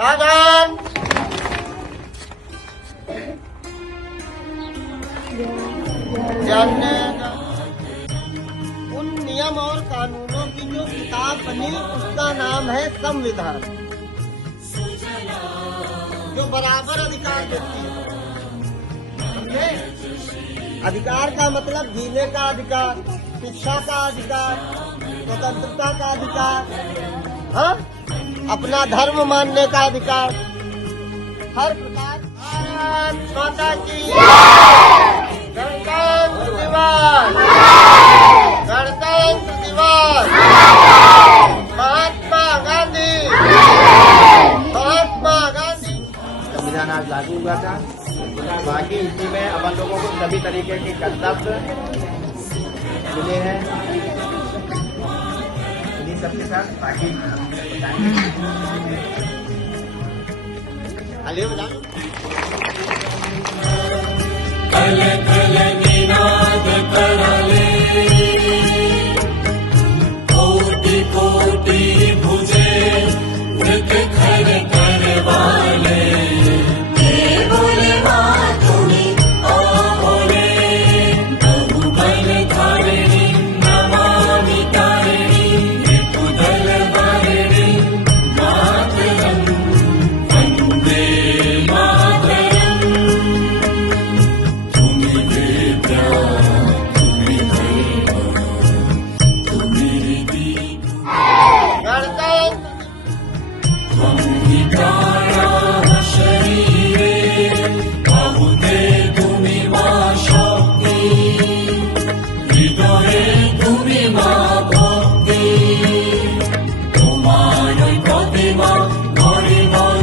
सावधान। जानने उन नियम और कानूनों की जो किताब बनी उसका नाम है संविधान, जो बराबर अधिकार देती है। समझे? अधिकार का मतलब जीने का अधिकार, शिक्षा का अधिकार, स्वतंत्रता का अधिकार, हाँ, अपना धर्म मानने का अधिकार, हर प्रकार। भारत माता की गणतंत्र दिवस, गणतंत्र दिवस। महात्मा गांधी, महात्मा गांधी। संविधान आज लागू हुआ था। बाकी इसी में अपन लोगों को सभी तरीके के कर्तव्य मिले हैं। इन्हीं सबके साथ बाकी आलिए बजा।